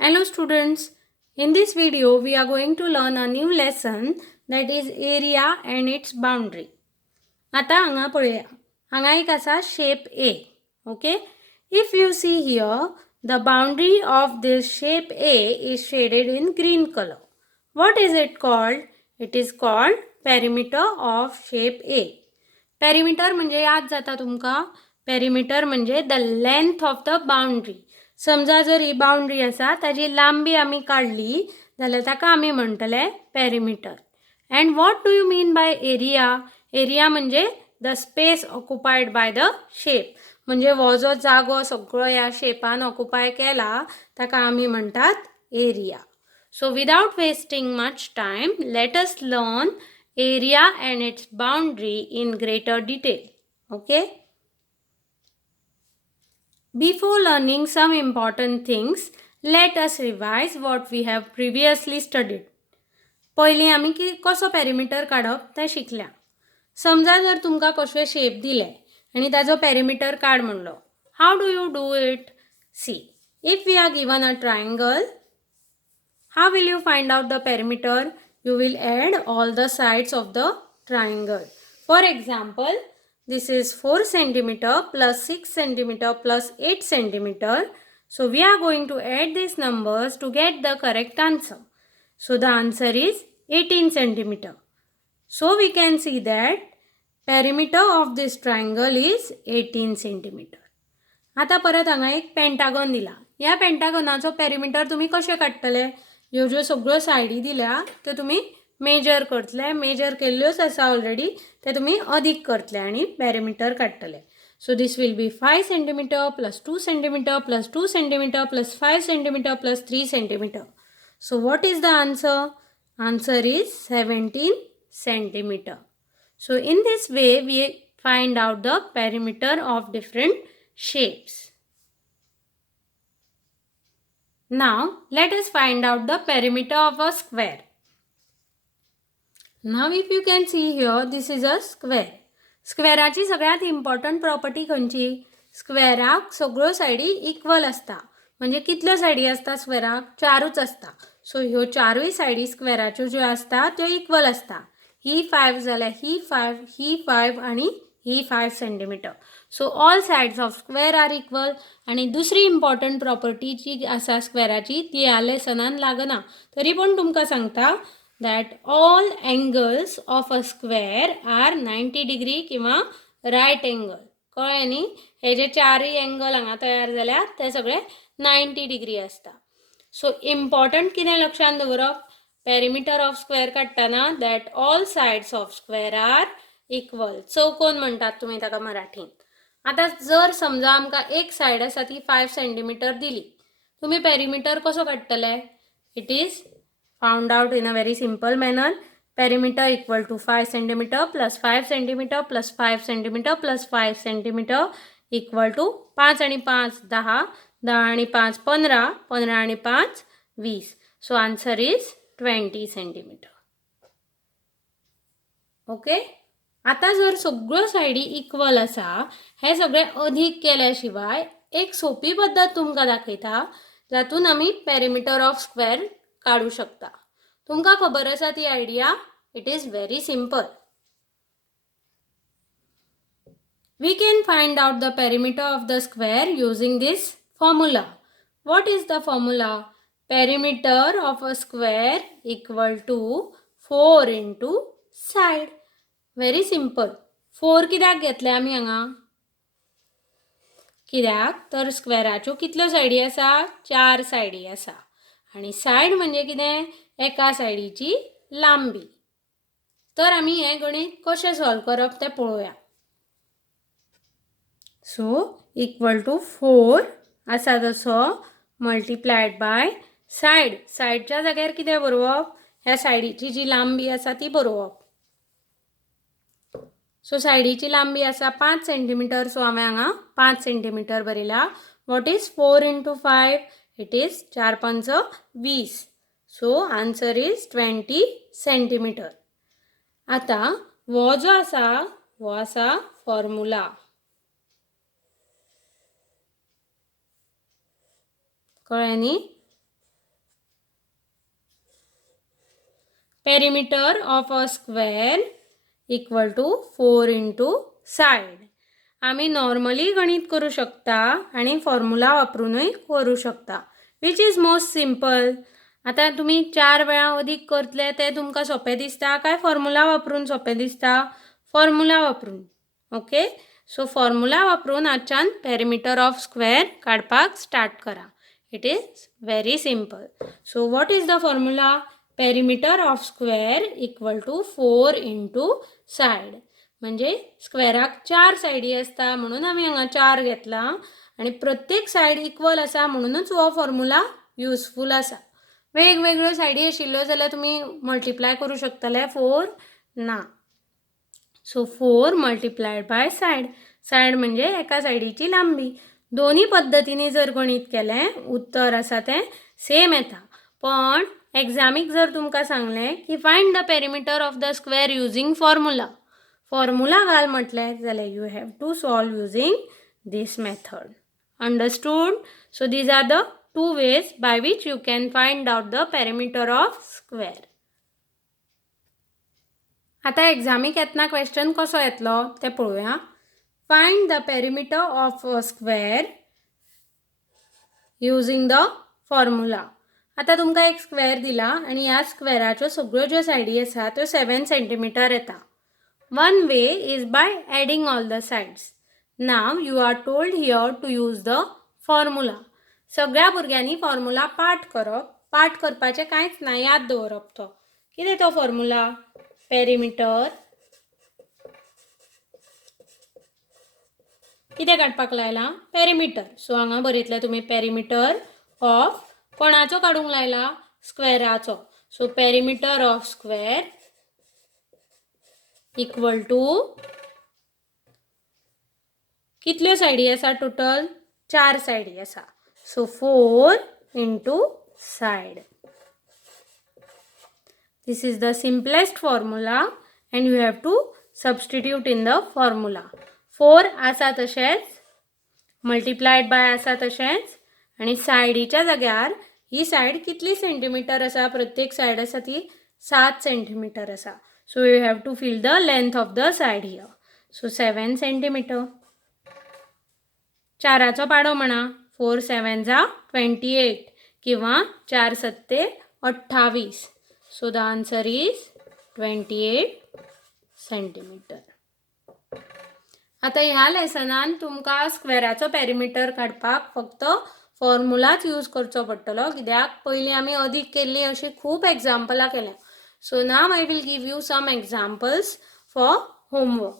Hello students, in this video we are going to learn a new lesson that is area and its boundary. आता हांगा पळया, हांगा एक आसा shape A. Okay, if you see here, the boundary of this shape A is shaded in green color. What is it called? It is called perimeter of shape A. Perimeter म्हणजे याद जाता तुमका? Perimeter म्हणजे the length of the boundary. समजा जर ही boundary आसा ताजी लांबी आमी काढली जाल्यार ताका आमी म्हणटले perimeter. And what do you mean by area? Area म्हणजे the space occupied by the shape. म्हणजे हो जो जागो सगळो ह्या शेपान ऑक्युपाय केला ताका आमी म्हणतात area. So without wasting much time let us learn area and its boundary in greater detail. Okay? Before learning some important things, let us revise what we have previously studied. पहिले आमी की कसो perimeter काढप ते शिकल्या. समजा जर तुमका कसले शेप दिले आणि ताजो पेरिमीटर काढ म्हणलो. How do you do it? See, if we are given a triangle, how will you find out the perimeter? You will add all the sides of the triangle. For example, this is 4 centimeter plus 6 centimeter plus 8 centimeter. So we are going to add these numbers to get the correct answer. So the answer is 18 centimeter. So we can see that perimeter of this triangle is 18 centimeter. आता परत हांगा एक pentagon दिला. या पेंटागॉनाचो perimeter तुम्ही कशे काढतले? ह्यो ज्यो सगळ्यो सायडी दिल्या ते तुम्ही मेजर करतले. मेजर केल्ल्योच आसा ऑलरेडी, ते तुम्ही अधिक करतले आणि पेरिमीटर काढतले. So this will be 5 centimeter plus 2 centimeter plus 2 centimeter plus 5 centimeter plus 3 centimeter. So what is the answer? Answer is 17 centimeter. So in this way we find out the perimeter of different shapes. Now let us find out the perimeter of a square. Now if you can see here, this is a square. स्क्वेराची सगळ्यात important property खंयची? स्क्वेराक सगळ्यो सायडी equal असता. म्हणजे कितल्यो सायडी असता स्क्वेराक? 4च असता. सो ह्यो 4य सायडी स्क्वेराच्यो ज्यो असता त्यो इक्वल असता. ही 5 जाल्यार ही 5, ही 5 आणि ही 5 centimeter. So all sides of square are equal. आणि दुसरी इम्पॉर्टंट प्रॉपर्टी जी आसा स्क्वेराची ती ह्या लेसनान लागना. तरी पण तुमकां सांगता that all angles of a square are 90 degree किंवा right angle. कळ्ळें न्ही? हे जे 4 एंगल हांगा तयार जाल्यात ते सगळे 90 डिग्री असता. सो इम्पॉर्टंट कितें लक्षात दवरप? पेरिमीटर ऑफ स्क्वेअर काडटाना that all sides of square are equal. चौकोन म्हणतात तुम्ही ताका मराठीत. आता जर समजा आमकां एक साइड आसा ती 5 centimeter दिली, तुम्ही पेरिमीटर कसो काडटले? It is found out in a very simple manner. Perimeter equal to 5 centimeter plus 5 centimeter plus 5 centimeter plus 5 centimeter equal to 5 आणि 5 10, 10 आणि 5 15, 15 आणि 5 20. So answer is 20 centimeter. Okay? आता जर सगळ्यो सायडी इक्वल आसा, हे सगळे अधिक केल्याशिवाय एक सोपी पद्धत तुमकां दाखयता जातून आमी पेरिमीटर ऑफ स्क्वेअर काढू शकता. तुमका खबर आसा ती idea? It is very simple. We can find out the perimeter of the square using this formula. What is the formula? Perimeter of a square equal to 4 into side. Very simple. 4 कित्याक घेतले आमी हांगा? कित्याक तर स्क्वेराच्यो कितल्यो सायडी आसा? 4 सायडी आसा. आणि साइड म्हणजे कितें? एका सायडीची लांबी. तर आमी हे गणित कशें सॉल्व करप ते पळोवया. सो इक्वल टू 4 आसा तसो मल्टिप्लायड बाय साइड. साइडच्या जाग्यार कितें बरोवप? ह्या सायडीची जी लांबी आसा ती बरोवप. सो सायडीची लांबी आसा 5 centimeter. सो हांवें हांगा 5 centimeter बरयला. What is 4 into 5? It is 4 5 20. So answer is 20 centimeter. आता वो जो आसा फॉर्म्युला. कळ्ळें न्ही? Perimeter of a square equal to 4 into side. आम्ही नॉर्मली गणित करू शकता आणि फॉर्म्युला वापरूनही करू शकता, विच इज मोस्ट सिंपल. आता तुम्ही 4 वेळा अधिक करतले ते तुमकां सोपे दिसता काय फॉर्म्युला वापरून सोपे दिसता? फॉर्म्युला वापरून. ओके, सो फॉर्म्युला वापरून आजच्यान पेरिमीटर ऑफ स्क्वेअर काढपाक स्टार्ट करा. It is very simple. So what is the formula? Perimeter of square equal to 4 into side. म्हणजे स्क्वेअराक 4 साइडी असता म्हणून आम्ही हांगा 4 घेतला आणि प्रत्येक साइड इक्वल असा म्हणूनच हो फॉर्म्युला युजफूल असा. वेगवेगळ्यो साइडी आशिल्ल्यो जाल्यार तुम्ही मल्टिप्लाय करू शकतले 4 ना. So 4 multiplied by side. Side म्हणजे एका साइडीची लांबी. दोन्ही पद्धतीने जर गणित केलें उत्तर आसा तें सेम येता. पण एग्जामीक जर तुमकां सांगलें की find the perimeter of the square using formula घाल म्हटलें जाल्यार you have to solve using this method. Understood? So these are the two ways by which you can find out the perimeter of square. आता एग्जामीक येतना question कसो येतलो ते पळोवया. Find the perimeter of a square using the formula. आता तुमकां एक square दिला आणि ह्या स्क्वेअराच्यो सगळ्यो ज्यो साइडी आसा त्यो 7 सेंटीमीटर येता. One way is by adding all the sides. Now you are told here to use the formula. सगळ्या भुरग्यांनी फॉर्म्युला पाठ करप. पाठ करपाचें कांयच ना, याद दवरप तो. कितें तो फॉर्म्युला? पेरिमीटर. कितें काडपाक लायला? पेरिमीटर. सो हांगा बरयतले तुमी पेरिमीटर ऑफ कोणाचो काडूंक लायला? स्क्वेअराचो. So perimeter of square equal to कितल्यो साइडी आसा टोटल? 4 साइडी आसा. So 4 into side. This is the simplest formula and you have to substitute in the formula. 4 आसा तशेंच मल्टिप्लायड बाय आसा तशेंच आणि साइडीच्या जाग्यार ही साइड कितली सेंटीमीटर आसा? प्रत्येक साइड आसा ती 7 सेंटीमीटर आसा. So you have to fill the length of the side here. So 7 centimeter. 4ाचो पाडो म्हणा. 4 7 जा 28 किंवा 4 7 28. So the answer is 28 centimeter. आता ह्या लेसनान तुमकां स्क्वेअराचो पेरिमीटर काडपाक फक्त फॉर्म्युलाच यूज करचो पडटलो, कित्याक पयलीं आमी अधिक केल्ली अशी खूब एग्जाम्पलां केल्या. So now I will give you some examples for homework.